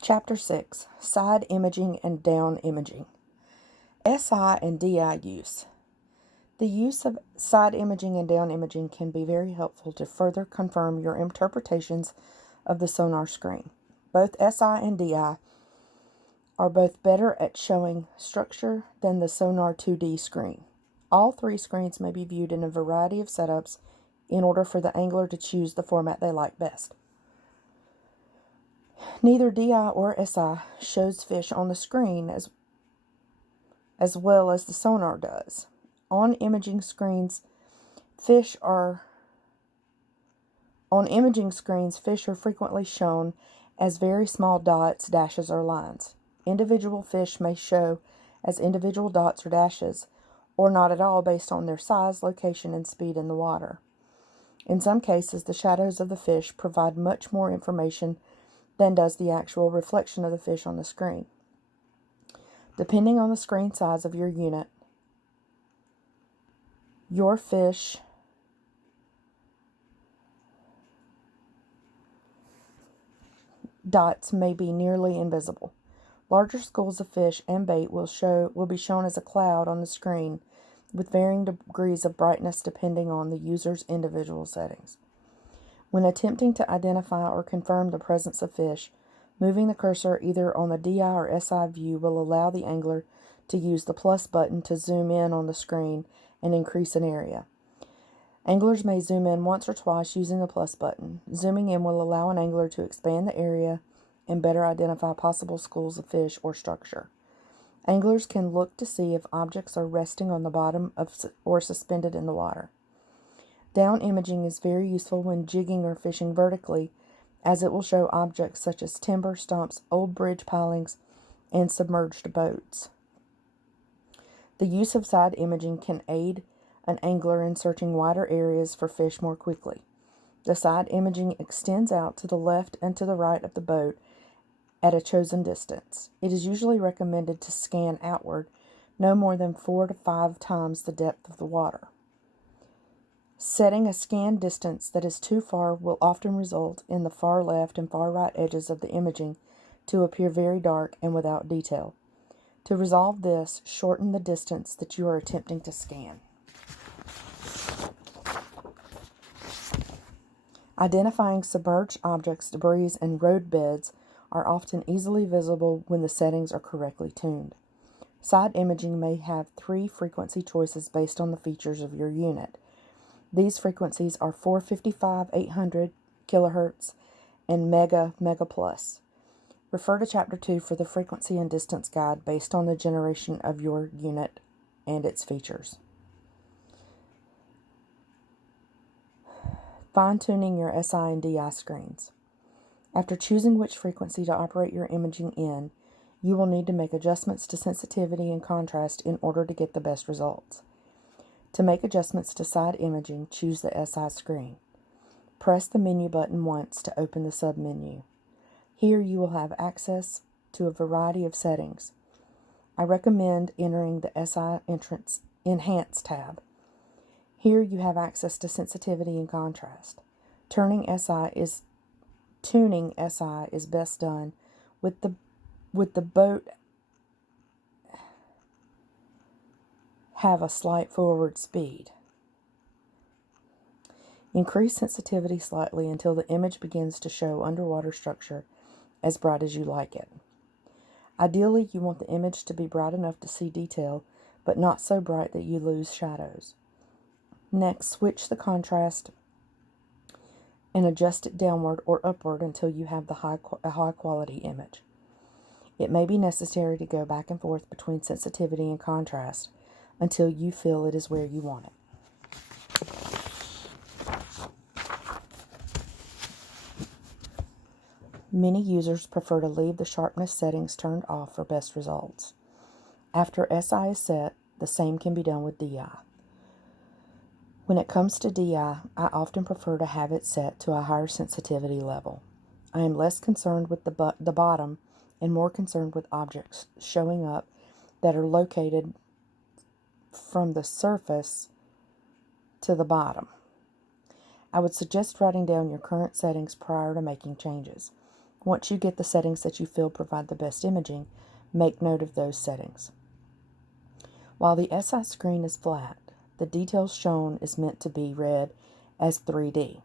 Chapter 6, Side Imaging and Down Imaging. SI and DI use. The use of side imaging and down imaging can be very helpful to further confirm your interpretations of the sonar screen. Both SI and DI are both better at showing structure than the sonar 2D screen. All three screens may be viewed in a variety of setups in order for the angler to choose the format they like best. Neither DI or SI shows fish on the screen as well as the sonar does. On imaging screens, fish are frequently shown as very small dots, dashes, or lines. Individual fish may show as individual dots or dashes, or not at all based on their size, location, and speed in the water. In some cases, the shadows of the fish provide much more information than does the actual reflection of the fish on the screen. Depending on the screen size of your unit, your fish dots may be nearly invisible. Larger schools of fish and bait will be shown as a cloud on the screen with varying degrees of brightness depending on the user's individual settings. When attempting to identify or confirm the presence of fish, moving the cursor either on the DI or SI view will allow the angler to use the plus button to zoom in on the screen and increase an area. Anglers may zoom in once or twice using the plus button. Zooming in will allow an angler to expand the area and better identify possible schools of fish or structure. Anglers can look to see if objects are resting on the bottom or suspended in the water. Down imaging is very useful when jigging or fishing vertically, as it will show objects such as timber, stumps, old bridge pilings, and submerged boats. The use of side imaging can aid an angler in searching wider areas for fish more quickly. The side imaging extends out to the left and to the right of the boat at a chosen distance. It is usually recommended to scan outward no more than 4 to 5 times the depth of the water. Setting a scan distance that is too far will often result in the far left and far right edges of the imaging to appear very dark and without detail. To resolve this, shorten the distance that you are attempting to scan. Identifying submerged objects, debris, and road beds are often easily visible when the settings are correctly tuned. Side imaging may have 3 frequency choices based on the features of your unit. These frequencies are 455, 800 kHz, and Mega Plus. Refer to Chapter 2 for the frequency and distance guide based on the generation of your unit and its features. Fine-tuning your SI and DI screens. After choosing which frequency to operate your imaging in, you will need to make adjustments to sensitivity and contrast in order to get the best results. To make adjustments to side imaging, choose the SI screen. Press the menu button once to open the submenu. Here you will have access to a variety of settings. I recommend entering the SI Enhance tab. Here you have access to sensitivity and contrast. Tuning SI is best done with the boat have a slight forward speed. Increase sensitivity slightly until the image begins to show underwater structure as bright as you like it. Ideally, you want the image to be bright enough to see detail, but not so bright that you lose shadows. Next, switch the contrast and adjust it downward or upward until you have a high quality image. It may be necessary to go back and forth between sensitivity and contrast until you feel it is where you want it. Many users prefer to leave the sharpness settings turned off for best results. After SI is set, the same can be done with DI. When it comes to DI, I often prefer to have it set to a higher sensitivity level. I am less concerned with the bottom and more concerned with objects showing up that are located from the surface to the bottom. I would suggest writing down your current settings prior to making changes. Once you get the settings that you feel provide the best imaging, make note of those settings. While the SI screen is flat, the details shown is meant to be read as 3D.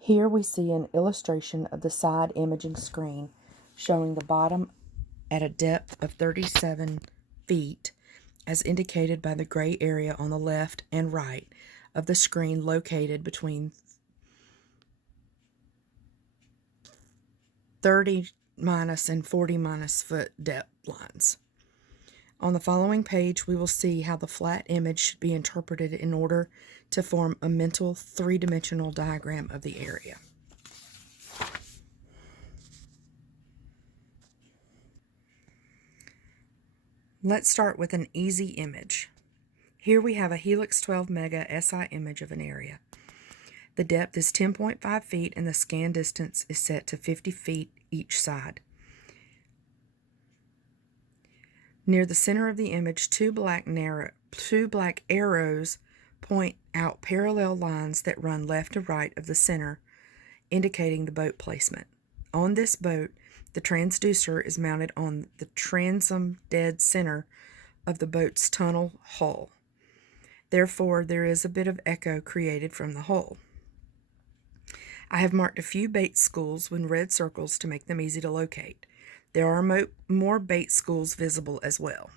Here we see an illustration of the side imaging screen showing the bottom at a depth of 37 feet, as indicated by the gray area on the left and right of the screen located between 30 minus and 40 minus foot depth lines. On the following page, we will see how the flat image should be interpreted in order to form a mental three-dimensional diagram of the area. Let's start with an easy image. Here we have a Helix 12 Mega SI image of an area. The depth is 10.5 feet and the scan distance is set to 50 feet each side. Near the center of the image, two black arrows point out parallel lines that run left to right of the center, indicating the boat placement. On this boat, the transducer is mounted on the transom dead center of the boat's tunnel hull. Therefore, there is a bit of echo created from the hull. I have marked a few bait schools with red circles to make them easy to locate. There are more bait schools visible as well.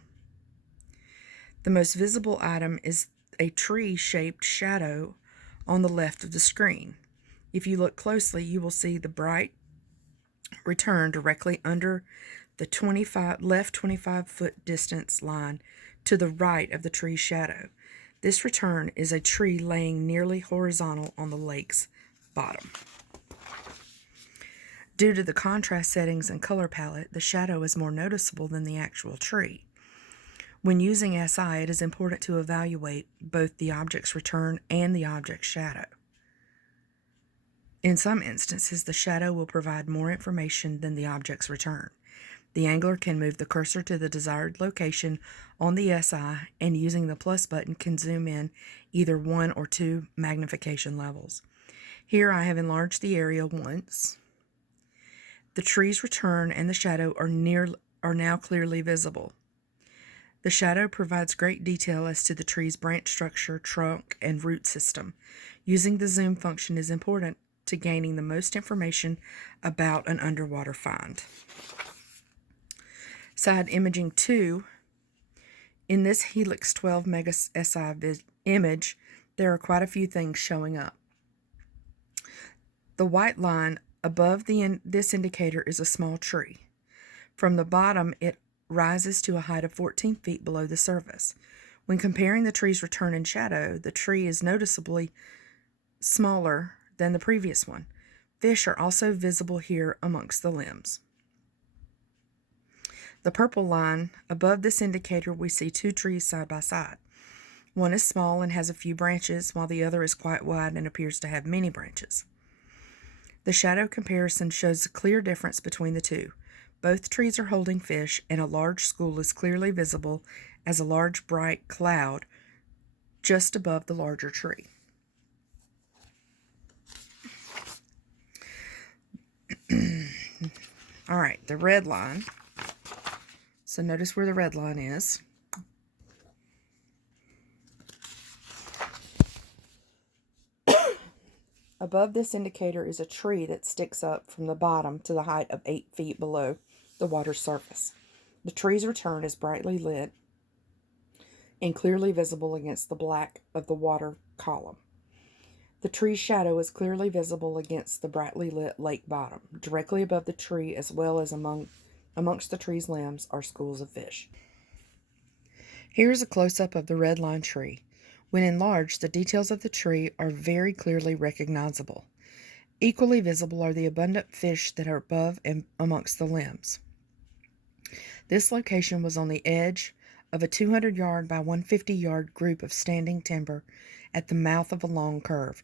The most visible item is a tree-shaped shadow on the left of the screen. If you look closely, you will see the bright return directly under the left 25-foot distance line to the right of the tree shadow. This return is a tree laying nearly horizontal on the lake's bottom. Due to the contrast settings and color palette, the shadow is more noticeable than the actual tree. When using SI, it is important to evaluate both the object's return and the object's shadow. In some instances, the shadow will provide more information than the object's return. The angler can move the cursor to the desired location on the SI, and using the plus button can zoom in either 1 or 2 magnification levels. Here I have enlarged the area once. The tree's return and the shadow are now clearly visible. The shadow provides great detail as to the tree's branch structure, trunk, and root system. Using the zoom function is important to gaining the most information about an underwater find. Side imaging 2. In this Helix 12 Mega SI image, there are quite a few things showing up. The white line above this indicator is a small tree. From the bottom, it rises to a height of 14 feet below the surface. When comparing the tree's return and shadow, the tree is noticeably smaller than the previous one. Fish are also visible here amongst the limbs. The purple line above this indicator, we see two trees side by side. One is small and has a few branches, while the other is quite wide and appears to have many branches. The shadow comparison shows a clear difference between the two. Both trees are holding fish, and a large school is clearly visible as a large bright cloud just above the larger tree. All right, the red line. So notice where the red line is. Above this indicator is a tree that sticks up from the bottom to the height of 8 feet below the water's surface. The tree's return is brightly lit and clearly visible against the black of the water column. The tree's shadow is clearly visible against the brightly lit lake bottom. Directly above the tree, as well as amongst the tree's limbs, are schools of fish. Here's a close-up of the red line tree. When enlarged, the details of the tree are very clearly recognizable. Equally visible are the abundant fish that are above and amongst the limbs. This location was on the edge of a 200-yard by 150-yard group of standing timber at the mouth of a long curve.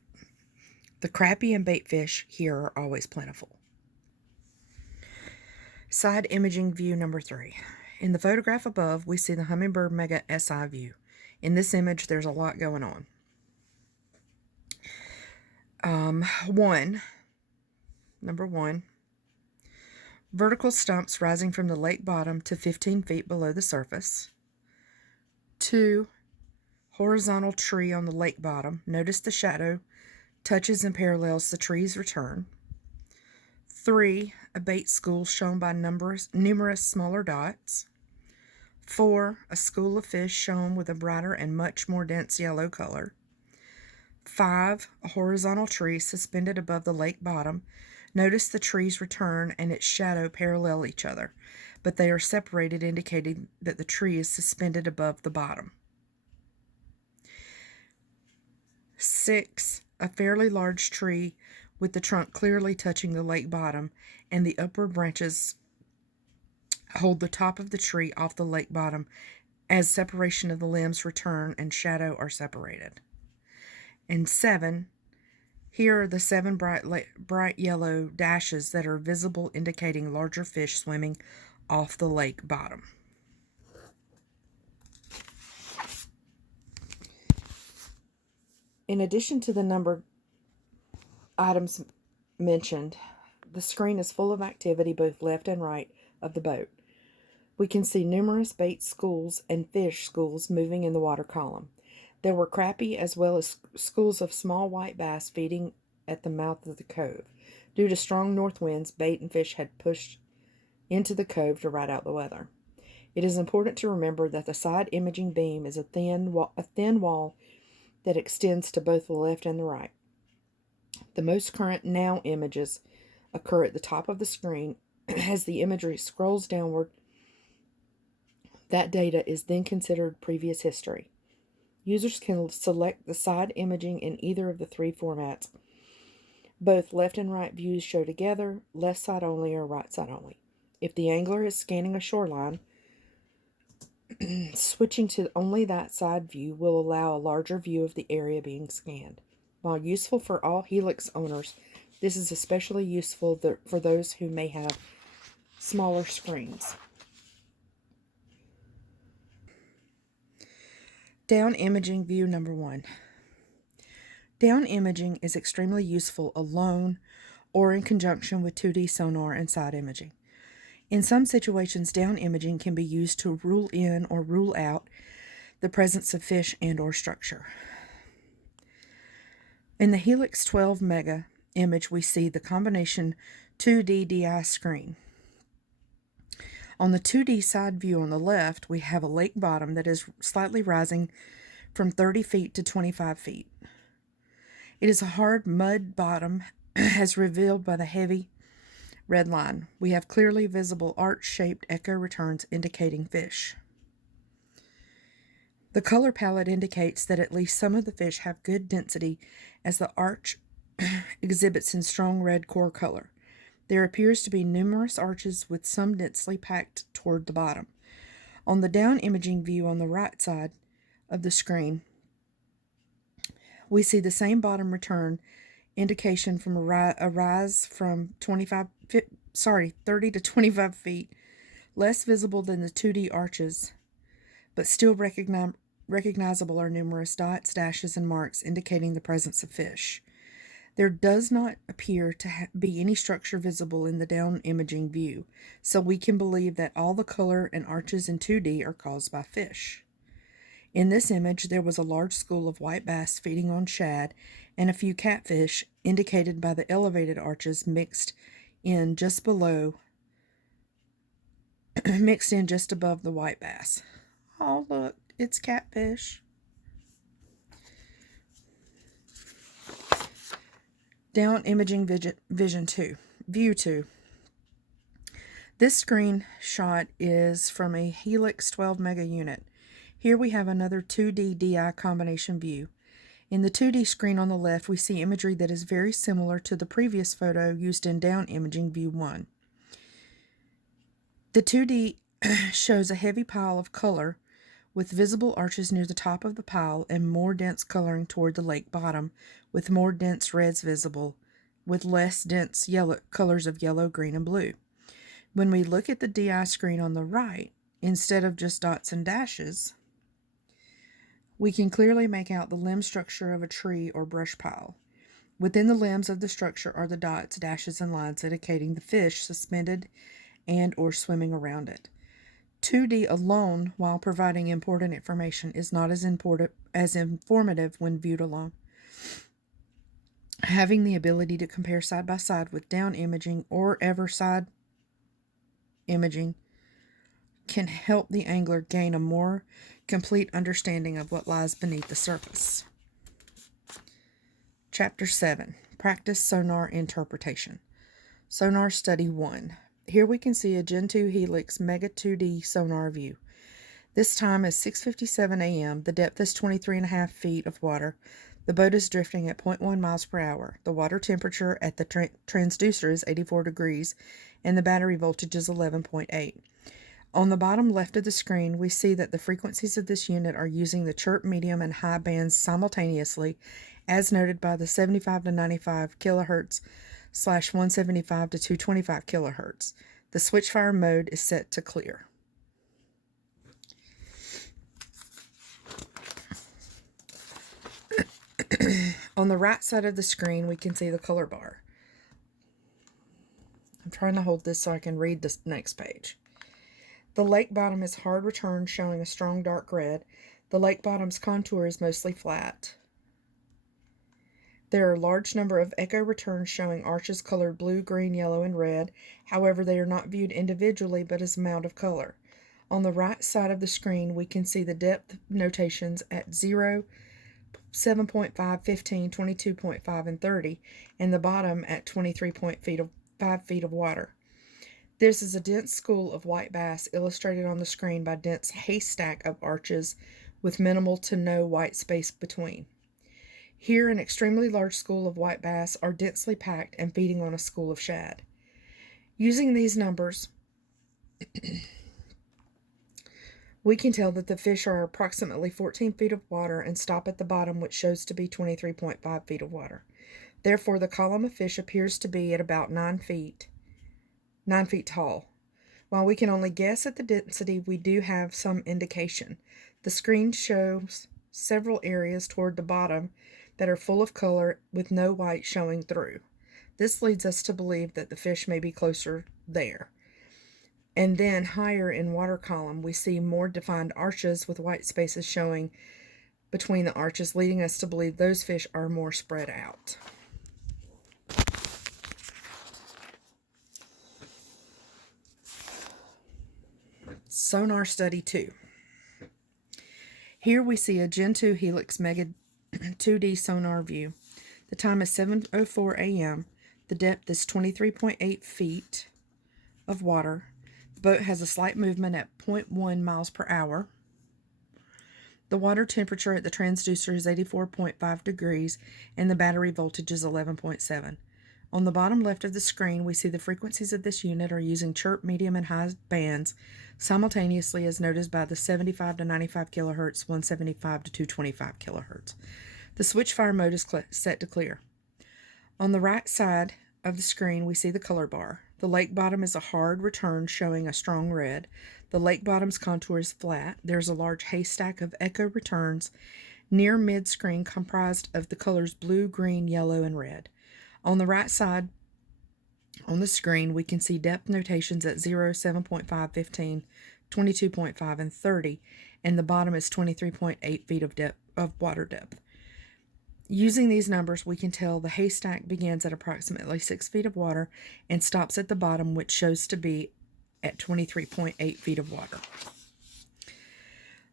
The crappie and bait fish here are always plentiful. Side imaging view number 3. In the photograph above, we see the Humminbird Mega SI view. In this image, there's a lot going on. Number one, Vertical stumps rising from the lake bottom to 15 feet below the surface. 2. Horizontal tree on the lake bottom. Notice the shadow touches and parallels the tree's return. 3. A bait school shown by numerous smaller dots. 4. A school of fish shown with a brighter and much more dense yellow color. 5. A horizontal tree suspended above the lake bottom. Notice the tree's return and its shadow parallel each other, but they are separated, indicating that the tree is suspended above the bottom. 6. A fairly large tree with the trunk clearly touching the lake bottom, and the upper branches hold the top of the tree off the lake bottom as separation of the limbs return and shadow are separated. And 7. Here are the 7 bright yellow dashes that are visible, indicating larger fish swimming off the lake bottom. In addition to the numbered items mentioned, the screen is full of activity both left and right of the boat. We can see numerous bait schools and fish schools moving in the water column. There were crappie as well as schools of small white bass feeding at the mouth of the cove. Due to strong north winds, bait and fish had pushed into the cove to ride out the weather. It is important to remember that the side imaging beam is a thin wall that extends to both the left and the right. The most current now images occur at the top of the screen. As the imagery scrolls downward, that data is then considered previous history. Users can select the side imaging in either of the 3 formats. Both left and right views show together, left side only or right side only. If the angler is scanning a shoreline, switching to only that side view will allow a larger view of the area being scanned. While useful for all Helix owners, this is especially useful for those who may have smaller screens. Down imaging view number 1. Down imaging is extremely useful alone or in conjunction with 2D sonar and side imaging. In some situations, down imaging can be used to rule in or rule out the presence of fish and or structure. In the Helix 12 Mega image, we see the combination 2D DI screen. On the 2D side view on the left, we have a lake bottom that is slightly rising from 30 feet to 25 feet. It is a hard mud bottom as revealed by the heavy red line. We have clearly visible arch-shaped echo returns indicating fish. The color palette indicates that at least some of the fish have good density as the arch exhibits in strong red core color. There appears to be numerous arches with some densely packed toward the bottom. On the down imaging view on the right side of the screen, we see the same bottom return indication from a rise from 30 to 25 feet, less visible than the 2D arches, but still recognizable are numerous dots, dashes, and marks indicating the presence of fish. There does not appear to be any structure visible in the down imaging view, so we can believe that all the color and arches in 2D are caused by fish. In this image, there was a large school of white bass feeding on shad and a few catfish, indicated by the elevated arches mixed in just above the white bass. Oh, look, it's catfish. Down imaging view 2. This screenshot is from a Helix 12 Mega unit. Here we have another 2D DI combination view. In the 2D screen on the left, we see imagery that is very similar to the previous photo used in down imaging view 1. The 2D shows a heavy pile of color with visible arches near the top of the pile and more dense coloring toward the lake bottom, with more dense reds visible, with less dense colors of yellow, green, and blue. When we look at the DI screen on the right, instead of just dots and dashes, we can clearly make out the limb structure of a tree or brush pile. Within the limbs of the structure are the dots, dashes, and lines indicating the fish suspended and or swimming around it. 2D alone, while providing important information, is not as informative when viewed alone. Having the ability to compare side by side with down imaging or ever side imaging can help the angler gain a more complete understanding of what lies beneath the surface. Chapter 7. Practice Sonar Interpretation. Sonar Study 1. Here we can see a Gen 2 Helix Mega 2D sonar view. This time is 6:57 a.m. The depth is 23.5 feet of water. The boat is drifting at 0.1 miles per hour. The water temperature at the transducer is 84 degrees, and the battery voltage is 11.8. On the bottom left of the screen, we see that the frequencies of this unit are using the chirp, medium, and high bands simultaneously, as noted by the 75 to 95 kilohertz / 175 to 225 kilohertz. The switchfire mode is set to clear. On the right side of the screen, we can see the color bar. I'm trying to hold this so I can read this next page. The lake bottom is hard return, showing a strong dark red. The lake bottom's contour is mostly flat. There are a large number of echo returns showing arches colored blue, green, yellow, and red. However, they are not viewed individually but as amount of color. On the right side of the screen, we can see the depth notations at 0, 7.5, 15, 22.5, and 30, and the bottom at 23.5 feet of water. This is a dense school of white bass illustrated on the screen by dense haystack of arches with minimal to no white space between. Here, an extremely large school of white bass are densely packed and feeding on a school of shad. Using these numbers, we can tell that the fish are approximately 14 feet of water and stop at the bottom, which shows to be 23.5 feet of water. Therefore, the column of fish appears to be at about 9 feet tall. While we can only guess at the density, we do have some indication. The screen shows several areas toward the bottom that are full of color with no white showing through. This leads us to believe that the fish may be closer there. And then higher in water column, we see more defined arches with white spaces showing between the arches, leading us to believe those fish are more spread out. Sonar Study 2. Here we see a Gen 2 Helix Mega 2D sonar view. The time is 7:04 a.m. The depth is 23.8 feet of water. The boat has a slight movement at 0.1 miles per hour. The water temperature at the transducer is 84.5 degrees, and the battery voltage is 11.7. On the bottom left of the screen, we see the frequencies of this unit are using chirp, medium, and high bands simultaneously, as noted by the 75 to 95 kilohertz, 175 to 225 kilohertz. The switchfire mode is set to clear. On the right side of the screen, we see the color bar. The lake bottom is a hard return showing a strong red. The lake bottom's contour is flat. There's a large haystack of echo returns near mid-screen comprised of the colors blue, green, yellow, and red. On the right side on the screen, we can see depth notations at 0, 7.5, 15, 22.5, and 30, and the bottom is 23.8 feet of water depth. Using these numbers, we can tell the haystack begins at approximately 6 feet of water and stops at the bottom, which shows to be at 23.8 feet of water.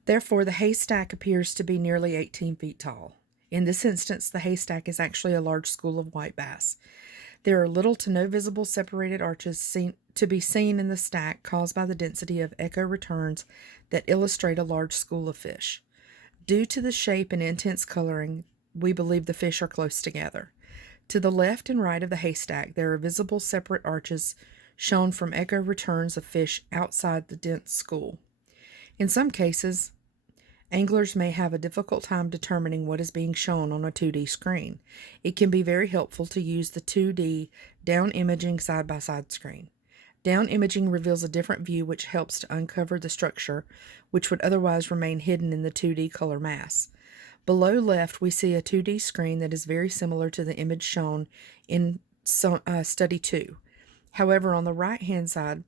Therefore, the haystack appears to be nearly 18 feet tall. In this instance, the haystack is actually a large school of white bass. There are little to no visible separated arches to be seen in the stack caused by the density of echo returns that illustrate a large school of fish. Due to the shape and intense coloring, we believe the fish are close together. To the left and right of the haystack, there are visible separate arches shown from echo returns of fish outside the dense school. In some cases, anglers may have a difficult time determining what is being shown on a 2D screen. It can be very helpful to use the 2D down imaging side-by-side screen. Down imaging reveals a different view which helps to uncover the structure which would otherwise remain hidden in the 2D color mass. Below left, we see a 2D screen that is very similar to the image shown in study 2. However, on the right-hand side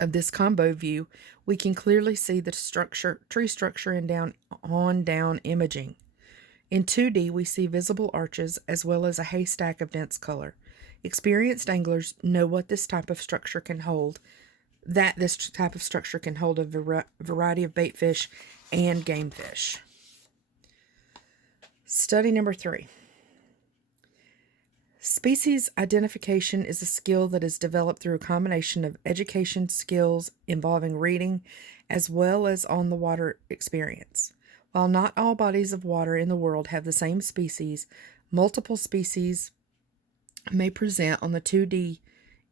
of this combo view, we can clearly see the tree structure and down imaging. In 2D, we see visible arches as well as a haystack of dense color. Experienced anglers know what this type of structure can hold, that this type of structure can hold a variety of bait fish and game fish. Study number 3. Species identification is a skill that is developed through a combination of education skills involving reading as well as on-the-water experience. While not all bodies of water in the world have the same species, multiple species may present on the 2D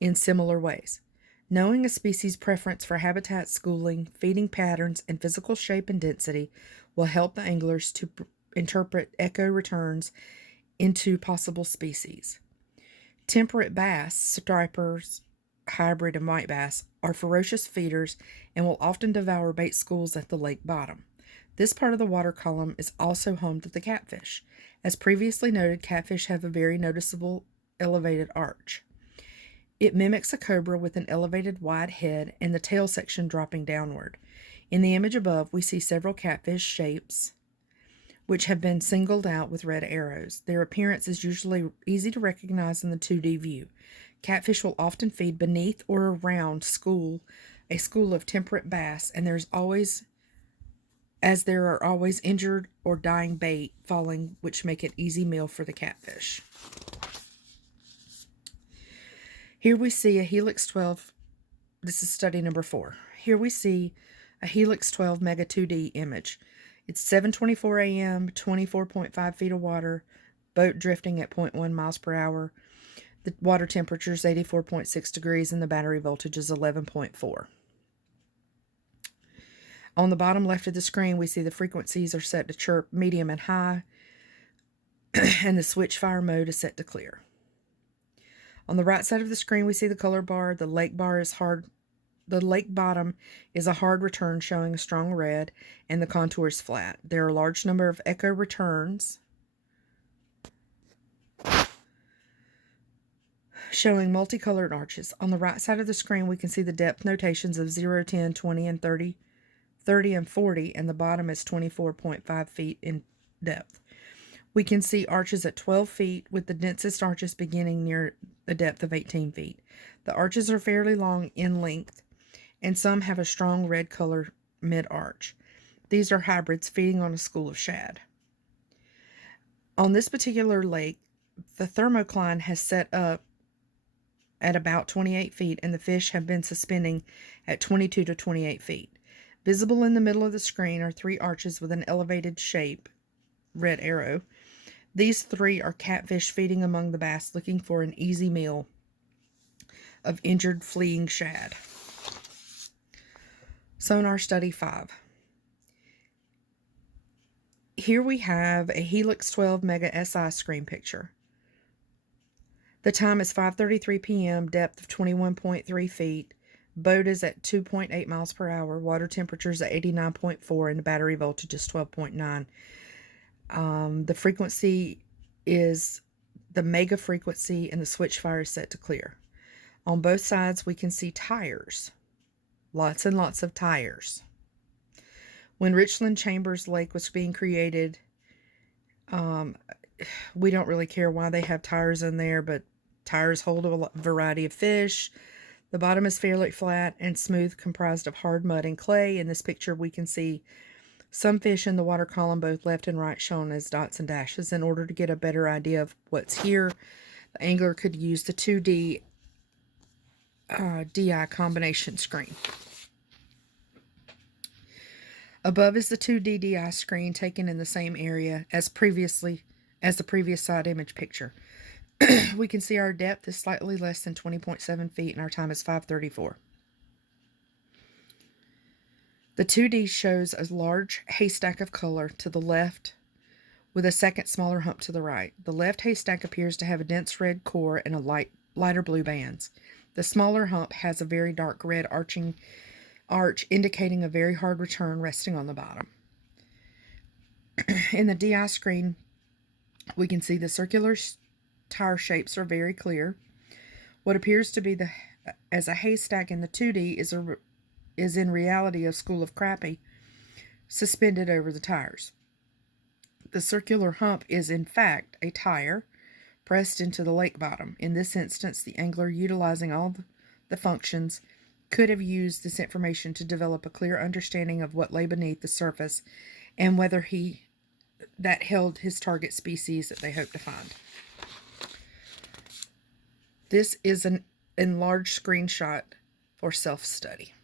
in similar ways. Knowing a species' preference for habitat, schooling, feeding patterns, and physical shape and density will help the anglers to interpret echo returns into possible species. Temperate bass, stripers, hybrid, and white bass are ferocious feeders and will often devour bait schools at the lake bottom. This part of the water column is also home to the catfish. As previously noted, catfish have a very noticeable elevated arch. It mimics a cobra with an elevated wide head and the tail section dropping downward. In the image above, we see several catfish shapes which have been singled out with red arrows. Their appearance is usually easy to recognize in the 2D view. Catfish will often feed beneath or around a school of temperate bass, and there are always injured or dying bait falling, which make it easy meal for the catfish. Here we see a Helix 12. This is study number 4. Here we see a Helix 12 Mega 2D image. It's 7:24 a.m., 24.5 feet of water, boat drifting at 0.1 miles per hour. The water temperature is 84.6 degrees and the battery voltage is 11.4. On the bottom left of the screen, we see the frequencies are set to chirp, medium, and high, and the switch fire mode is set to clear. On the right side of the screen, we see the color bar. The lake bottom is a hard return showing a strong red, and the contour is flat. There are a large number of echo returns showing multicolored arches. On the right side of the screen, we can see the depth notations of 0, 10, 20, and 30, and 40, and the bottom is 24.5 feet in depth. We can see arches at 12 feet, with the densest arches beginning near a depth of 18 feet. The arches are fairly long in length, and some have a strong red color mid-arch. These are hybrids feeding on a school of shad. On this particular lake, the thermocline has set up at about 28 feet, and the fish have been suspending at 22 to 28 feet. Visible in the middle of the screen are 3 arches with an elevated shape, red arrow. These 3 are catfish feeding among the bass, looking for an easy meal of injured fleeing shad. Sonar Study 5. Here we have a Helix 12 Mega SI screen picture. The time is 5:33 p.m., depth of 21.3 feet. Boat is at 2.8 miles per hour. Water temperature is at 89.4, and the battery voltage is 12.9. The frequency is the mega frequency, and the switch fire is set to clear. On both sides, we can see tires. Lots and lots of tires. When Richland Chambers Lake was being created, we don't really care why they have tires in there, but tires hold a variety of fish. The bottom is fairly flat and smooth, comprised of hard mud and clay. In this picture, we can see some fish in the water column, both left and right, shown as dots and dashes. In order to get a better idea of what's here, the angler could use the 2D DI combination screen. Above is the 2D DI screen taken in the same area as the previous side image picture. We can see our depth is slightly less than 20.7 feet and our time is 5:34. The 2D shows a large haystack of color to the left with a second smaller hump to the right. The left haystack appears to have a dense red core and a lighter blue bands. The smaller hump has a very dark red arch indicating a very hard return resting on the bottom. In the DI screen, we can see the circular tire shapes are very clear. What appears to be as a haystack in the 2D is in reality a school of crappie suspended over the tires. The circular hump is in fact a tire pressed into the lake bottom. In this instance, the angler, utilizing all the functions, could have used this information to develop a clear understanding of what lay beneath the surface and whether that held his target species that they hoped to find. This is an enlarged screenshot for self-study.